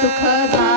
so cause I